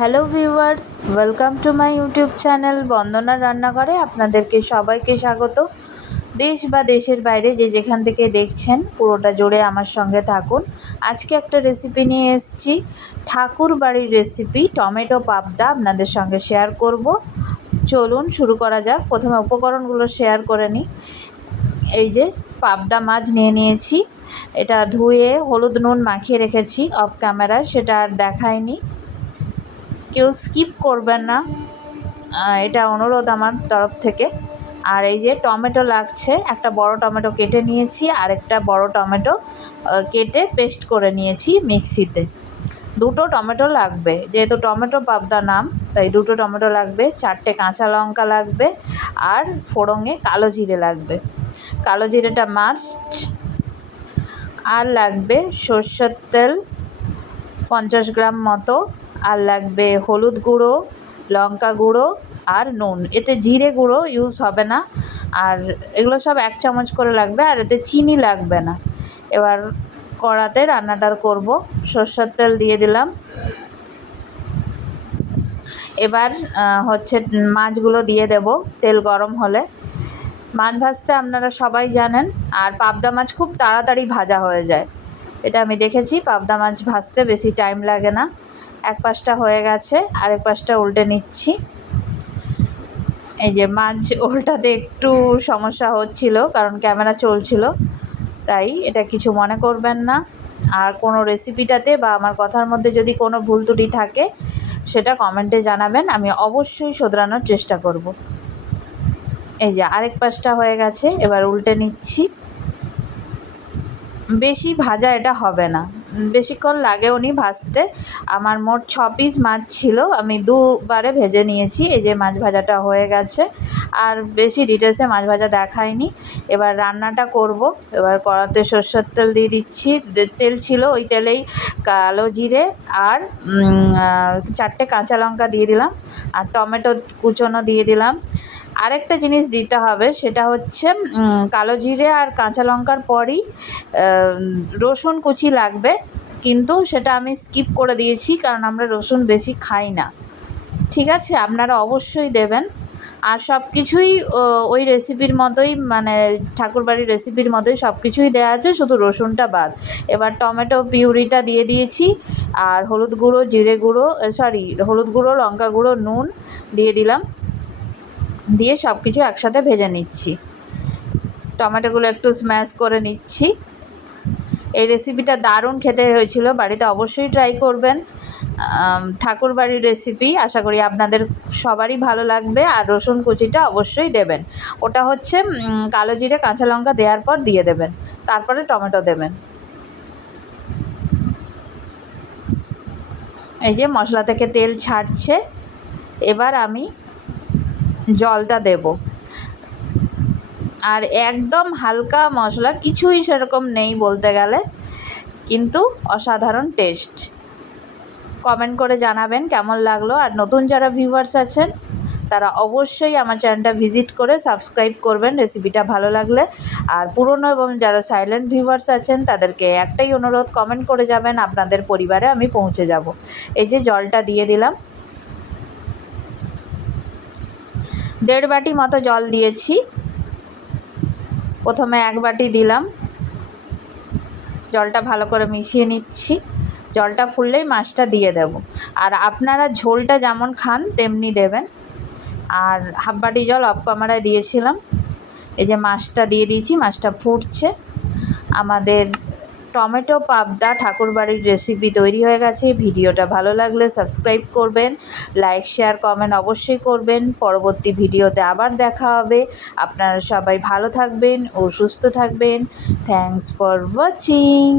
Hello viewers, welcome to my YouTube channel Bandana রান্নাঘরে। আপনাদেরকে সবাইকে স্বাগত। দেশ বা দেশের বাইরে যে যেখান থেকে দেখছেন, পুরোটা জুড়ে আমার সঙ্গে থাকুন। আজকে একটা রেসিপি নিয়ে এসেছি। ঠাকুর বাড়ির রেসিপি টমেটো পাবদা আপনাদের সঙ্গে শেয়ার করব। চলুন শুরু করা যাক। প্রথমে উপকরণগুলো শেয়ার করে নিই। এই যে পাবদা মাছ নিয়ে নিয়েছি। এটা ধুয়ে হলুদ নুন মাখিয়ে রেখেছি অফ ক্যামেরায় সেটা আর দেখায়নি কেউ স্কিপ করবেন না। এটা অনুরোধ আমার তরফ থেকে। আর এই যে টমেটো লাগছে, একটা বড় টমেটো কেটে নিয়েছি আর একটা বড় টমেটো কেটে পেস্ট করে নিয়েছি মিক্সিতে। দুটো টমেটো লাগবে, যেহেতু টমেটো পাবদা নাম, তাই দুটো টমেটো লাগবে, চারটে কাঁচা লঙ্কা লাগবে, আর ফোড়ঙে কালো জিরে লাগবে। কালো জিরেটা মাস্ট আর লাগবে সর্ষের তেল পঞ্চাশ গ্রাম মতো। আর লাগবে হলুদ গুঁড়ো, লঙ্কা গুঁড়ো আর নুন। এতে জিরে গুঁড়ো ইউজ হবে না। আর এগুলো সব এক চামচ করে লাগবে আর এতে চিনি লাগবে না। এবার কড়াতে রান্নাটা করব। সর্ষের তেল দিয়ে দিলাম। এবার হচ্ছে মাছগুলো দিয়ে দেব তেল গরম হলে। মাছ ভাজতে আপনারা সবাই জানেন, আর পাবদা মাছ খুব তাড়াতাড়ি ভাজা হয়ে যায়। এটা আমি দেখেছি, পাবদা মাছ ভাজতে বেশি টাইম লাগে না। এক পাশটা হয়ে গেছে, আরেক পাশটা উল্টে নিচ্ছি। এই যে মাছ উল্টাতে একটু সমস্যা হচ্ছিল, কারণ ক্যামেরা চলছিল, তাই এটা কিছু মনে করবেন না। আর কোনো রেসিপিটাতে বা আমার কথার মধ্যে যদি কোনো ভুল ত্রুটি থাকে, সেটা কমেন্টে জানাবেন, আমি অবশ্যই শোধরানোর চেষ্টা করব। এই যে আরেক পাশটা হয়ে গেছে, এবার উল্টে নিচ্ছি। বেশি ভাজা এটা হবে না বেশিক্ষণ লাগেও নি ভাজতে। আমার মোট ছ পিস মাছ ছিল, আমি দুবারে ভেজে নিয়েছি, এই যে মাছ ভাজাটা হয়ে গেছে। আর বেশি ডিটেলসে মাছ ভাজা দেখায়নি এবার রান্নাটা করব। এবার কড়াতে সর্ষের তেল দিয়ে দিচ্ছি। তেল ছিল ওই তেলেই কালো জিরে আর চারটে কাঁচা লঙ্কা দিয়ে দিলাম। আর টমেটো কুচনো দিয়ে দিলাম। আরেকটা জিনিস দিতে হবে, সেটা হচ্ছে কালো জিরে আর কাঁচা লঙ্কার পরই রসুন কুচি লাগবে, কিন্তু সেটা আমি স্কিপ করে দিয়েছি, কারণ আমরা রসুন বেশি খাই না। ঠিক আছে? আপনারা অবশ্যই দেবেন। আর সব কিছুই ওই রেসিপির মতোই মানে ঠাকুরবাড়ির রেসিপির মতোই সব কিছুই দেওয়া আছে, শুধু রসুনটা বাদ। এবার টমেটো পিউরিটা দিয়ে দিয়েছি, আর হলুদ গুঁড়ো, জিরে গুঁড়ো সরি হলুদ গুঁড়ো, লঙ্কা গুঁড়ো, নুন দিয়ে দিলাম। দিয়ে সব কিছু একসাথে ভেজে নিচ্ছি। টমেটোগুলো একটু স্ম্যাশ করে নিচ্ছি। এই রেসিপিটা দারুণ খেতে হয়েছিল, বাড়িতে অবশ্যই ট্রাই করবেন। ঠাকুর বাড়ির রেসিপি আশা করি আপনাদের সবারই ভালো লাগবে, আর রসুন কুচিটা অবশ্যই দেবেন। ওটা হচ্ছে কালো জিরে কাঁচা লঙ্কা দেওয়ার পর দিয়ে দেবেন। তারপরে টমেটো দেবেন। এই যে মশলা থেকে তেল ছাড়ছে। এবার আমি জলটা দেব। আর একদম হালকা মশলা, কিছুই সেরকম নেই বলতে গেলে, কিন্তু অসাধারণ টেস্ট কমেন্ট করে জানাবেন কেমন লাগল। আর নতুন যারা ভিউয়ার্স আছেন, তারা অবশ্যই আমার চ্যানেলটা ভিজিট করে সাবস্ক্রাইব করবেন রেসিপিটা ভালো লাগলে। আর পুরনো এবং যারা সাইলেন্ট ভিউয়ার্স আছেন, তাদেরকে একটাই অনুরোধ কমেন্ট করে যাবেন, আপনাদের পরিবারে আমি পৌঁছে যাব। এই যে জলটা দিয়ে দিলাম। দেড় বাটি মতো জল দিয়েছি। প্রথমে এক বাটি দিলাম। জলটা ভালো করে মিশিয়ে নিচ্ছি। জলটা ফুললেই মাছটা দিয়ে দেব। আর আপনারা ঝোলটা যেমন খান, তেমনি দেবেন। আর হাফ বাটি জল অফ ক্যামেরায় দিয়েছিলাম। এই যে মাছটা দিয়ে দিয়েছি, মাছটা ফুটছে। আমাদের টমেটো পাবদা ঠাকুরবাড়ির রেসিপি তৈরি হয়ে গেছে। ভিডিওটা ভালো লাগলে সাবস্ক্রাইব করবেন লাইক শেয়ার কমেন্ট অবশ্যই করবেন। পরবর্তী ভিডিওতে আবার দেখা হবে। আপনারা সবাই ভালো থাকবেন ও সুস্থ থাকবেন। Thanks for watching